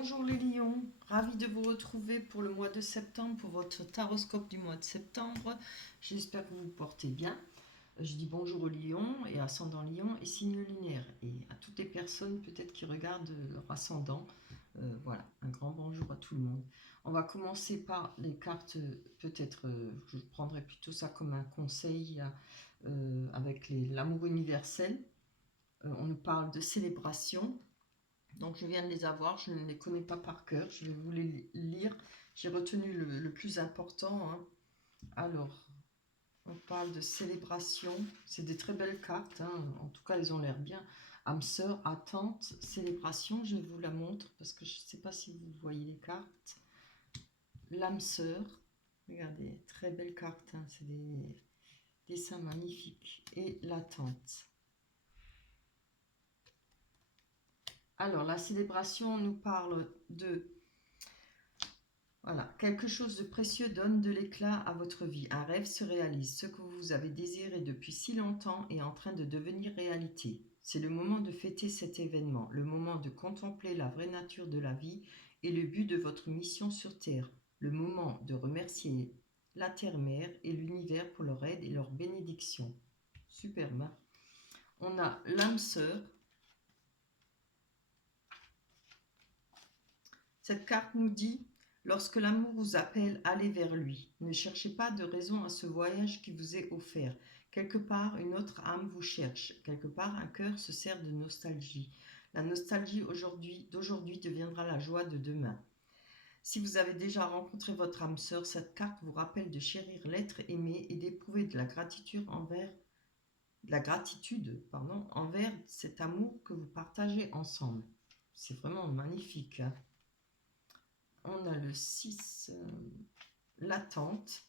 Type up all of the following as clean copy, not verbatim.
Bonjour les lions, ravi de vous retrouver pour le mois de septembre, pour votre taroscope du mois de septembre. J'espère que vous vous portez bien. Je dis bonjour aux lions et ascendant lion et signe lunaire. Et à toutes les personnes peut-être qui regardent leur ascendant. Voilà, un grand bonjour à tout le monde. On va commencer par les cartes, peut-être, je prendrai plutôt ça comme un conseil avec l'amour universel. On nous parle de célébration. Donc je viens de les avoir, je ne les connais pas par cœur, je vais vous les lire. J'ai retenu le plus important, hein. Alors, on parle de célébration, c'est des très belles cartes, hein. En tout cas elles ont l'air bien. Âme sœur, attente, célébration, je vous la montre parce que je ne sais pas si vous voyez les cartes. L'âme sœur, regardez, très belle carte, hein. C'est des dessins magnifiques. Et l'attente. Alors, la célébration nous parle de... Voilà, quelque chose de précieux donne de l'éclat à votre vie. Un rêve se réalise. Ce que vous avez désiré depuis si longtemps est en train de devenir réalité. C'est le moment de fêter cet événement, le moment de contempler la vraie nature de la vie et le but de votre mission sur Terre, le moment de remercier la Terre-Mère et l'univers pour leur aide et leur bénédiction. Superbe, hein? On a l'âme sœur. Cette carte nous dit: lorsque l'amour vous appelle, allez vers lui. Ne cherchez pas de raison à ce voyage qui vous est offert. Quelque part, une autre âme vous cherche. Quelque part, un cœur se sert de nostalgie. La nostalgie d'aujourd'hui deviendra la joie de demain. Si vous avez déjà rencontré votre âme sœur, cette carte vous rappelle de chérir l'être aimé et d'éprouver de la gratitude envers cet amour que vous partagez ensemble. C'est vraiment magnifique, hein? On a le 6, l'attente.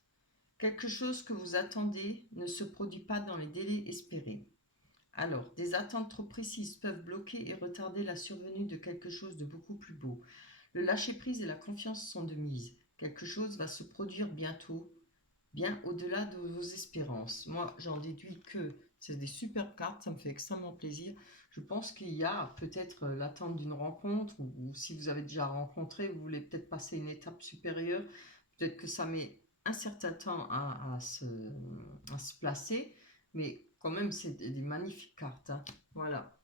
Quelque chose que vous attendez ne se produit pas dans les délais espérés. Alors, des attentes trop précises peuvent bloquer et retarder la survenue de quelque chose de beaucoup plus beau. Le lâcher-prise et la confiance sont de mise. Quelque chose va se produire bientôt, bien au-delà de vos espérances. Moi, j'en déduis que c'est des superbes cartes, ça me fait extrêmement plaisir. Je pense qu'il y a peut-être l'attente d'une rencontre, ou si vous avez déjà rencontré, vous voulez peut-être passer une étape supérieure. Peut-être que ça met un certain temps à se placer, mais quand même, c'est des magnifiques cartes, hein. Voilà.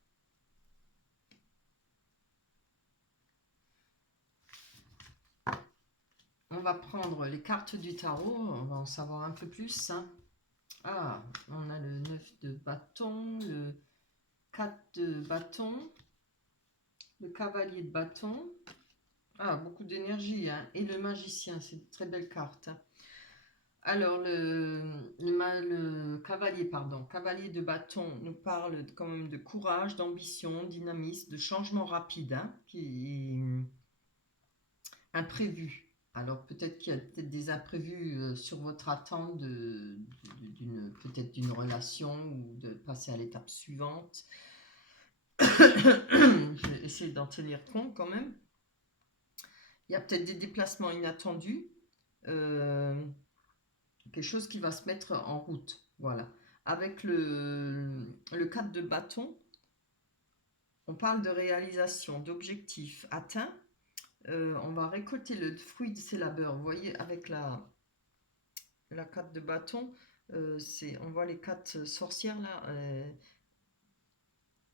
On va prendre les cartes du tarot, on va en savoir un peu plus, hein. Ah, on a le 9 de bâton, le 4 de bâton, le cavalier de bâton. Ah, beaucoup d'énergie, hein. Et le magicien, c'est une très belle carte, hein. Alors, le cavalier, cavalier de bâton nous parle quand même de courage, d'ambition, dynamisme, de changement rapide, hein, qui est imprévu. Alors, peut-être qu'il y a peut-être des imprévus sur votre attente peut-être d'une relation ou de passer à l'étape suivante. Je vais essayer d'en tenir compte quand même. Il y a peut-être des déplacements inattendus. Quelque chose qui va se mettre en route. Voilà. Avec le 4 de bâton, on parle de réalisation, d'objectifs atteints. On va récolter le fruit de ses labeurs. Vous voyez, avec la 4 de bâton, on voit les 4 sorcières là.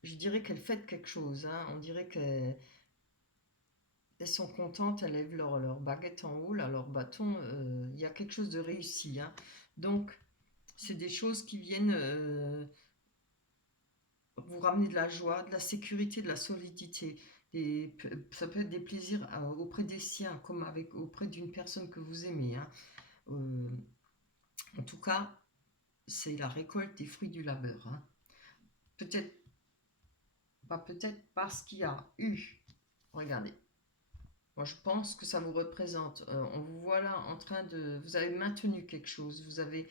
Je dirais qu'elles fêtent quelque chose, hein. On dirait qu'elles sont contentes, elles lèvent leur baguette en haut, là, leur bâton. Il y a quelque chose de réussi, hein. Donc, c'est des choses qui viennent vous ramener de la joie, de la sécurité, de la solidité. Et ça peut être des plaisirs auprès des siens, comme auprès d'une personne que vous aimez, hein. En tout cas, c'est la récolte des fruits du labeur, hein. Peut-être, pas peut-être, parce qu'il y a eu, regardez, moi je pense que ça vous représente, on vous voit là en train de, vous avez maintenu quelque chose, vous avez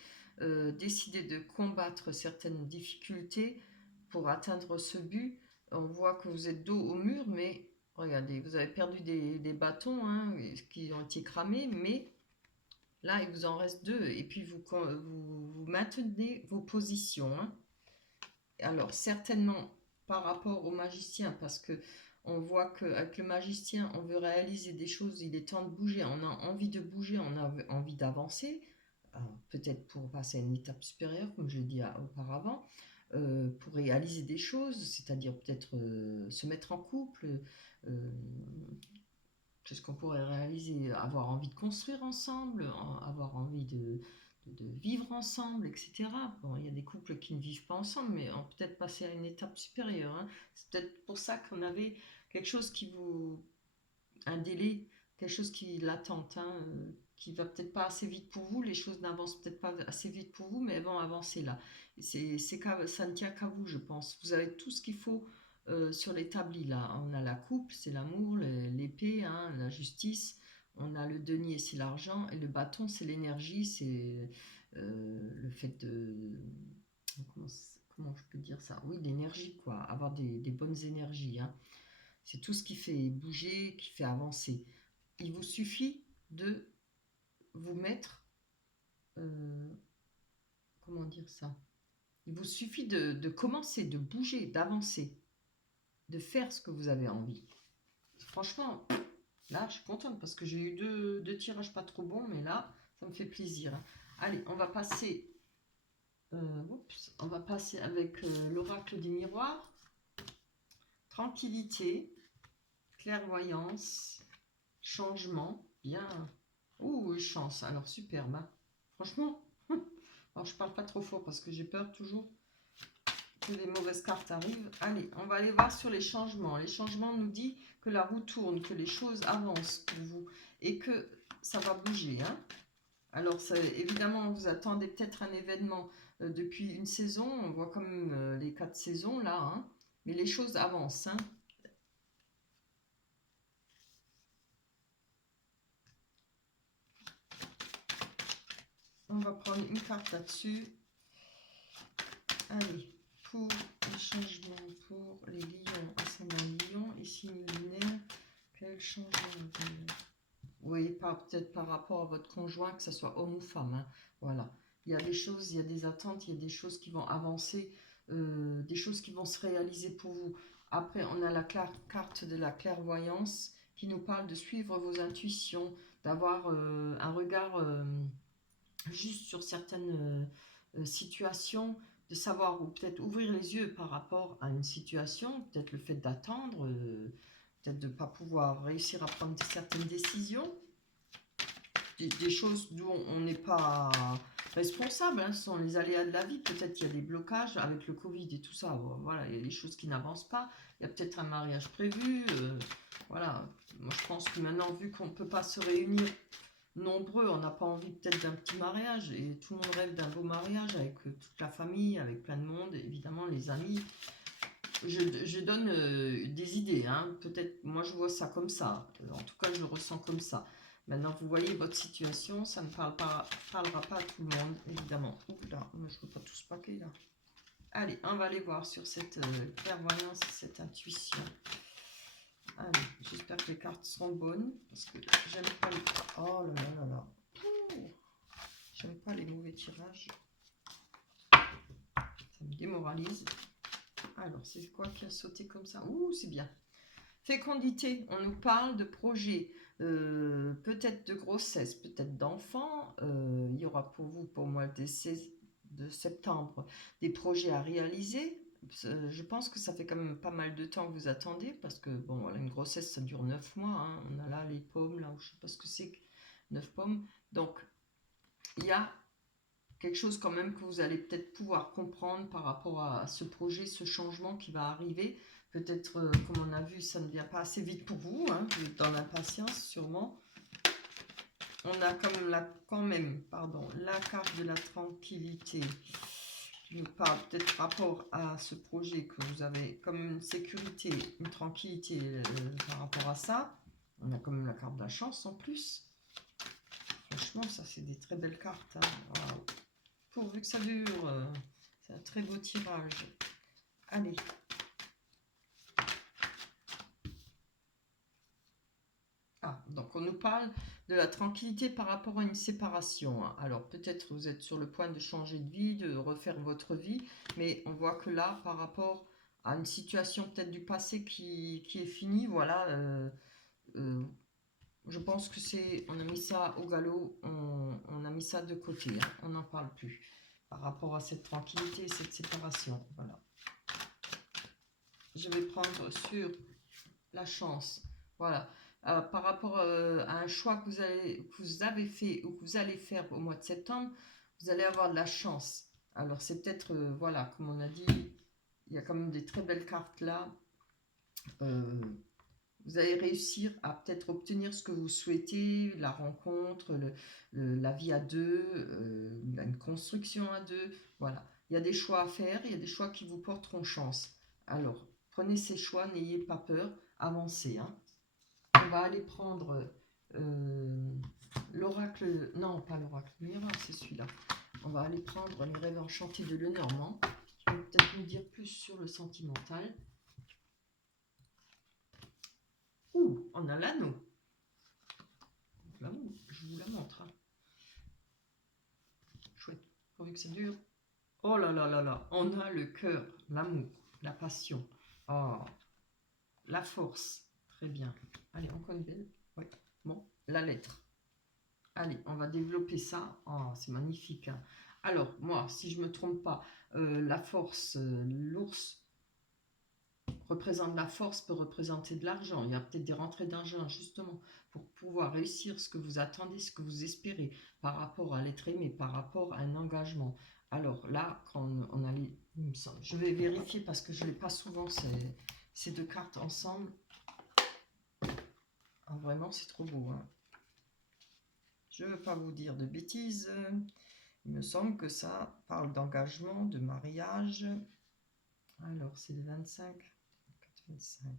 décidé de combattre certaines difficultés pour atteindre ce but. On voit que vous êtes dos au mur, mais regardez, vous avez perdu des bâtons, hein, qui ont été cramés, mais là, il vous en reste 2. Et puis, vous maintenez vos positions, hein. Alors, certainement, par rapport au magicien, parce que On voit qu'avec le magicien, on veut réaliser des choses, il est temps de bouger, on a envie de bouger, on a envie d'avancer, peut-être pour passer à une étape supérieure, comme je l'ai dit auparavant, pour réaliser des choses, c'est-à-dire peut-être se mettre en couple, euh, qu'est-ce qu'on pourrait réaliser, avoir envie de construire ensemble, avoir envie de vivre ensemble, etc. Bon, il y a des couples qui ne vivent pas ensemble, mais on peut peut-être passer à une étape supérieure, hein. C'est peut-être pour ça qu'on avait quelque chose qui vous... un délai, quelque chose qui l'attente, hein, qui va peut-être pas assez vite pour vous, les choses n'avancent peut-être pas assez vite pour vous, mais elles vont avancer là. Ça ne tient qu'à vous, je pense. Vous avez tout ce qu'il faut sur l'établi là. On a la coupe, c'est l'amour, l'épée, hein, la justice. On a le denier, c'est l'argent, et le bâton, c'est l'énergie, c'est le fait de... Comment, comment je peux dire ça? Oui, l'énergie, quoi. Avoir des bonnes énergies, hein. C'est tout ce qui fait bouger, qui fait avancer. Il vous suffit de vous mettre... euh, comment dire ça? Il vous suffit de commencer, de bouger, d'avancer, de faire ce que vous avez envie. Franchement, là, je suis contente parce que j'ai eu deux tirages pas trop bons, mais là, ça me fait plaisir, hein. Allez, on va passer... on va passer avec l'oracle des miroirs. Tranquillité, clairvoyance, changement, bien. Ouh, chance, alors superbe, hein. Franchement, alors je parle pas trop fort parce que j'ai peur toujours que les mauvaises cartes arrivent. Allez, on va aller voir sur les changements. Les changements nous disent que la roue tourne, que les choses avancent pour vous et que ça va bouger, hein. Alors, évidemment, vous attendez peut-être un événement depuis une saison. On voit comme les 4 saisons là, hein. Mais les choses avancent, hein. On va prendre une carte là-dessus. Allez, pour les changements, pour les lions, ascendant lion et signe lunaire, quel changement? Oui, peut-être par rapport à votre conjoint, que ce soit homme ou femme, hein. Voilà. Il y a des choses, il y a des attentes, il y a des choses qui vont avancer, des choses qui vont se réaliser pour vous. Après, on a la carte de la clairvoyance qui nous parle de suivre vos intuitions, d'avoir un regard juste sur certaines situations, de savoir ou peut-être ouvrir les yeux par rapport à une situation, peut-être le fait d'attendre, peut-être de ne pas pouvoir réussir à prendre certaines décisions, des choses dont on n'est pas responsable, hein, ce sont les aléas de la vie. Peut-être qu'il y a des blocages avec le Covid et tout ça. Bon, voilà, il y a des choses qui n'avancent pas. Il y a peut-être un mariage prévu. Voilà. Moi, je pense que maintenant, vu qu'on ne peut pas se réunir nombreux, on n'a pas envie peut-être d'un petit mariage. Et tout le monde rêve d'un beau mariage avec toute la famille, avec plein de monde, évidemment, les amis. Je donne des idées, hein. Peut-être, moi, je vois ça comme ça. En tout cas, je le ressens comme ça. Maintenant, vous voyez votre situation, ça ne parlera pas à tout le monde, évidemment. Oula, moi, je ne veux pas tout ce paquet, là. Allez, on va aller voir sur cette clairvoyance, cette intuition. Allez, j'espère que les cartes seront bonnes, parce que j'aime pas les... Oh là là là là. J'aime pas les mauvais tirages. Ça me démoralise. Alors, c'est quoi qui a sauté comme ça? Ouh, c'est bien. Fécondité, on nous parle de projets, peut-être de grossesse, peut-être d'enfants. Il y aura pour vous, pour moi, de septembre, des projets à réaliser. Je pense que ça fait quand même pas mal de temps que vous attendez, parce que, bon, voilà, une grossesse, ça dure 9 mois, hein. On a là les pommes, là, je sais pas ce que c'est, 9 pommes. Donc, il y a quelque chose quand même que vous allez peut-être pouvoir comprendre par rapport à ce projet, ce changement qui va arriver. Peut-être, comme on a vu, ça ne vient pas assez vite pour vous, hein, vous êtes dans l'impatience sûrement. On a quand même la carte de la tranquillité qui nous parle peut-être par rapport à ce projet que vous avez comme une sécurité, une tranquillité par rapport à ça. On a quand même la carte de la chance en plus. Franchement, ça c'est des très belles cartes, hein. Wow. Pourvu que ça dure, c'est un très beau tirage. Allez. Ah, donc on nous parle de la tranquillité par rapport à une séparation, hein. Alors peut-être vous êtes sur le point de changer de vie, de refaire votre vie, mais on voit que là, par rapport à une situation peut-être du passé qui est finie, voilà. Euh, je pense que c'est, on a mis ça au galop, on a mis ça de côté, hein, on n'en parle plus par rapport à cette tranquillité, cette séparation. Voilà. Je vais prendre sur la chance. Voilà. Par rapport à un choix que vous avez fait ou que vous allez faire au mois de septembre, vous allez avoir de la chance. Alors c'est peut-être, voilà, comme on a dit, il y a quand même des très belles cartes là. Euh, Vous allez réussir à peut-être obtenir ce que vous souhaitez, la rencontre, la vie à deux, une construction à deux. Voilà. Il y a des choix à faire, il y a des choix qui vous porteront chance. Alors, prenez ces choix, n'ayez pas peur, avancez. Hein. On va aller prendre l'oracle, non pas l'oracle miroir, c'est celui-là. On va aller prendre les rêves enchantés de Lenormand, qui vont peut-être nous dire plus sur le sentimental. Ouh, on a l'anneau. Je vous la montre. Hein. Chouette, pourvu que ça dure. Oh là là là là, on a le cœur, l'amour, la passion. Oh, la force. Très bien. Allez, encore une belle. Oui. Bon, la lettre. Allez, on va développer ça. Oh, c'est magnifique. Hein. Alors, moi, si je ne me trompe pas, la force, l'ours représente la force, peut représenter de l'argent. Il y a peut-être des rentrées d'argent, justement, pour pouvoir réussir ce que vous attendez, ce que vous espérez, par rapport à l'être aimé, par rapport à un engagement. Alors là, quand on a les... Il me semble, je vais vérifier parce que je n'ai pas souvent ces deux cartes ensemble. Ah, vraiment, c'est trop beau. Hein. Je ne veux pas vous dire de bêtises. Il me semble que ça parle d'engagement, de mariage. Alors, c'est le 25. 25.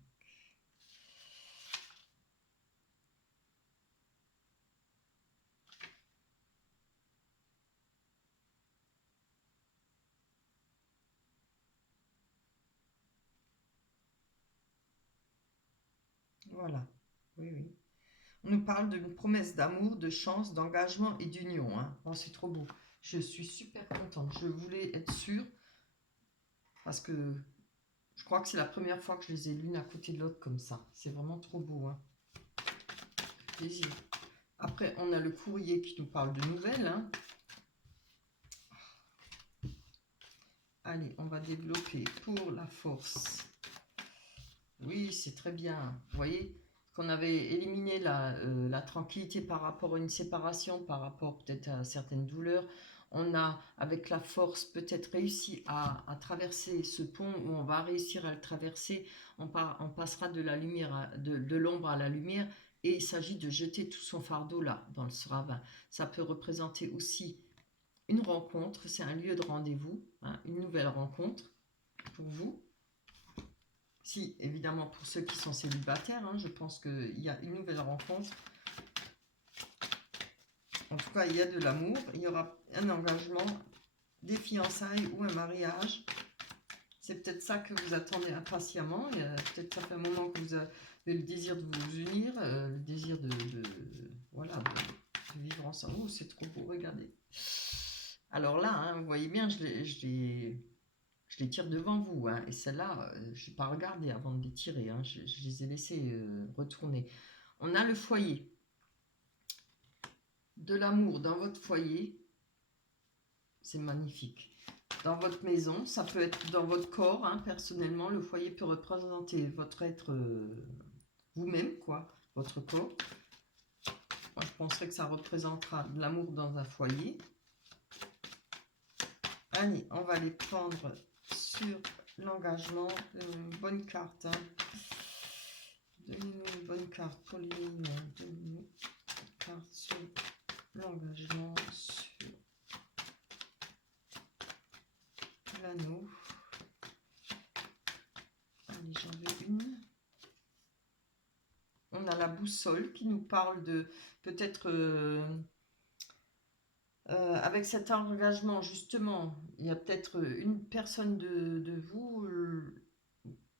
Voilà. Oui, oui. On nous parle d'une promesse d'amour, de chance, d'engagement et d'union. Hein. Oh, c'est trop beau. Je suis super contente. Je voulais être sûre parce que je crois que c'est la première fois que je les ai l'une à côté de l'autre comme ça. C'est vraiment trop beau. Hein. Plaisir. Après, on a le courrier qui nous parle de nouvelles. Hein. Allez, on va développer pour la force. Oui, c'est très bien. Vous voyez qu'on avait éliminé la tranquillité par rapport à une séparation, par rapport peut-être à certaines douleurs. On a, avec la force, peut-être réussi à traverser ce pont où on va réussir à le traverser. On passera de la lumière, de l'ombre à la lumière. Et il s'agit de jeter tout son fardeau là, dans le ravin. Ça peut représenter aussi une rencontre. C'est un lieu de rendez-vous, hein, une nouvelle rencontre pour vous. Si, évidemment, pour ceux qui sont célibataires, hein, je pense qu'il y a une nouvelle rencontre. En tout cas, il y a de l'amour, il y aura un engagement, des fiançailles ou un mariage. C'est peut-être ça que vous attendez impatiemment. Peut-être ça fait un moment que vous avez le désir de vous unir, le désir voilà, de vivre ensemble. Oh, c'est trop beau, regardez. Alors là, hein, vous voyez bien, je les tire devant vous. Hein, et celles-là, je n'ai pas regardé avant de les tirer. Hein, je les ai laissées retourner. On a le foyer. De l'amour dans votre foyer. C'est magnifique. Dans votre maison, ça peut être dans votre corps. Hein, personnellement, le foyer peut représenter votre être vous-même, quoi. Votre corps. Moi, je penserais que ça représentera de l'amour dans un foyer. Allez, on va les prendre sur l'engagement. Une bonne carte. Hein. Donnez-nous une bonne carte pour les lignes. Donnez-nous une carte sur l'engagement, sur l'anneau. Allez, j'en veux une. On a la boussole qui nous parle de peut-être avec cet engagement justement, il y a peut-être une personne de vous,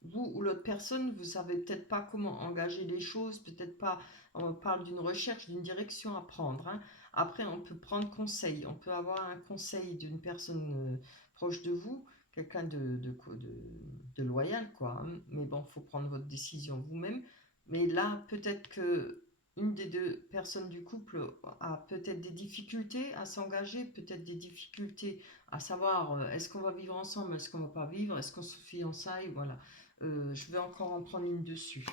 vous ou l'autre personne, vous savez peut-être pas comment engager les choses, peut-être pas, on parle d'une recherche, d'une direction à prendre. Hein. Après, on peut prendre conseil, on peut avoir un conseil d'une personne proche de vous quelqu'un de loyal, quoi. Hein. Mais bon, il faut prendre votre décision vous-même. Mais là, peut-être que une des deux personnes du couple a peut-être des difficultés à s'engager, peut-être des difficultés à savoir est-ce qu'on va vivre ensemble, est-ce qu'on va pas vivre, est-ce qu'on se fiançaille, voilà. Je vais encore en prendre une dessus.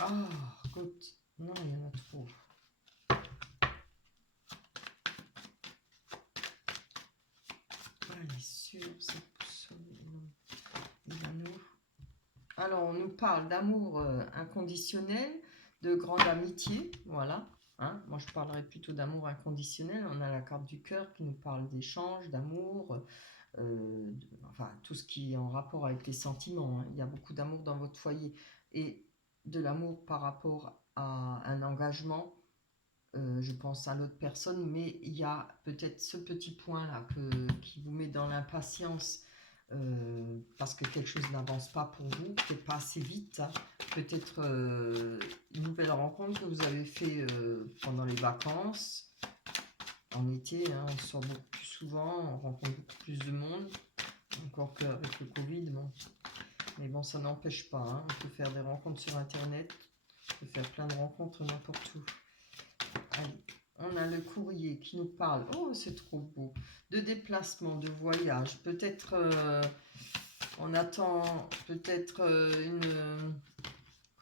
Ah, écoute, non, il y en a trop. Allez, sûr, c'est l'amour. Alors, on nous parle d'amour inconditionnel, de grande amitié, voilà. Hein. Moi, je parlerais plutôt d'amour inconditionnel. On a la carte du cœur qui nous parle d'échange, d'amour, enfin, tout ce qui est en rapport avec les sentiments. Hein. Il y a beaucoup d'amour dans votre foyer et de l'amour par rapport à un engagement. Je pense à l'autre personne, mais il y a peut-être ce petit point-là qui vous met dans l'impatience parce que quelque chose n'avance pas pour vous, peut-être pas assez vite. Hein. Peut-être une nouvelle rencontre que vous avez fait pendant les vacances, en été, hein, on sort beaucoup plus souvent, on rencontre beaucoup plus de monde, encore qu'avec le Covid, bon. Mais bon, ça n'empêche pas, hein. On peut faire des rencontres sur Internet, on peut faire plein de rencontres n'importe où. Allez, on a le courrier qui nous parle, oh c'est trop beau, de déplacement, de voyage, peut-être on attend peut-être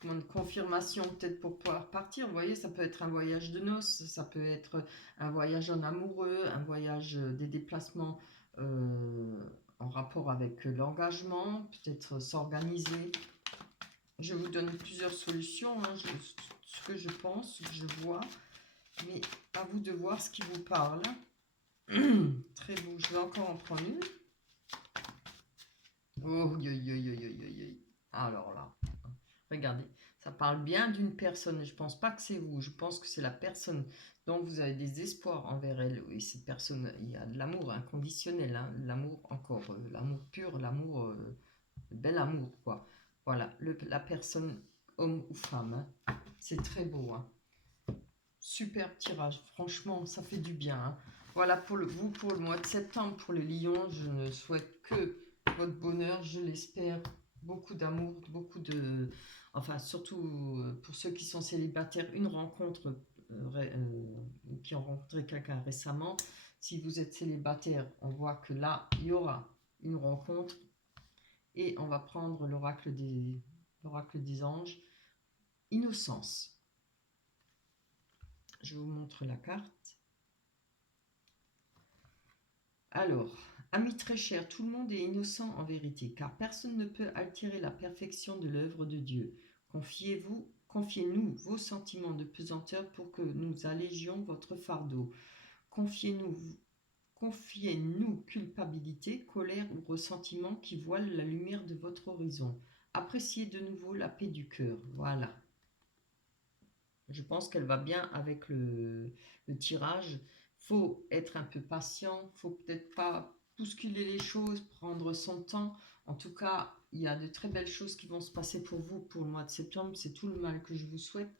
une confirmation peut-être pour pouvoir partir, vous voyez, ça peut être un voyage de noces, ça peut être un voyage en amoureux, un voyage des déplacements en rapport avec l'engagement, peut-être s'organiser. Je vous donne plusieurs solutions, hein, ce que je pense, ce que je vois. Mais à vous de voir ce qui vous parle. Très beau. Je vais encore en prendre une. Oh, alors là, regardez. Ça parle bien d'une personne. Je ne pense pas que c'est vous. Je pense que c'est la personne dont vous avez des espoirs envers elle. Et cette personne, il y a de l'amour inconditionnel. Hein, l'amour encore. L'amour pur, l'amour, bel amour, quoi. Voilà, la personne, homme ou femme. Hein. C'est très beau. Hein. Super tirage, franchement, ça fait du bien. Hein. Voilà pour vous, pour le mois de septembre, pour les lions, je ne souhaite que votre bonheur, je l'espère. Beaucoup d'amour, beaucoup de... Enfin, surtout pour ceux qui sont célibataires, une rencontre, qui ont rencontré quelqu'un récemment. Si vous êtes célibataire, on voit que là, il y aura une rencontre. Et on va prendre l'oracle des anges. Innocence. Je vous montre la carte. Alors, amis très chers, tout le monde est innocent en vérité, car personne ne peut altérer la perfection de l'œuvre de Dieu. Confiez-nous vos sentiments de pesanteur pour que nous allégions votre fardeau. Confiez-nous culpabilité, colère ou ressentiment qui voilent la lumière de votre horizon. Appréciez de nouveau la paix du cœur. Voilà. Je pense qu'elle va bien avec le tirage. Faut être un peu patient, faut peut-être pas bousculer les choses, prendre son temps. En tout cas, il y a de très belles choses qui vont se passer pour vous pour le mois de septembre. C'est tout le mal que je vous souhaite.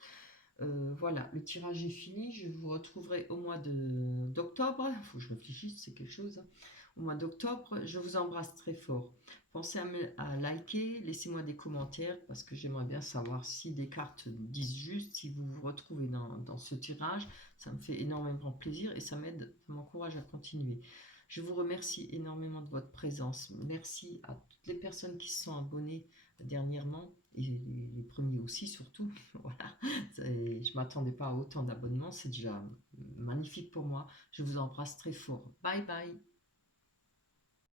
Voilà, le tirage est fini. Je vous retrouverai au mois d'octobre. Il faut que je réfléchisse, c'est quelque chose. Hein. Au mois d'octobre, je vous embrasse très fort. Pensez à liker, laissez-moi des commentaires parce que j'aimerais bien savoir si des cartes disent juste, si vous vous retrouvez dans ce tirage. Ça me fait énormément plaisir et ça m'aide, ça m'encourage à continuer. Je vous remercie énormément de votre présence. Merci à toutes les personnes qui se sont abonnées dernièrement et les premiers aussi surtout. Voilà. Je ne m'attendais pas à autant d'abonnements, c'est déjà magnifique pour moi. Je vous embrasse très fort. Bye bye.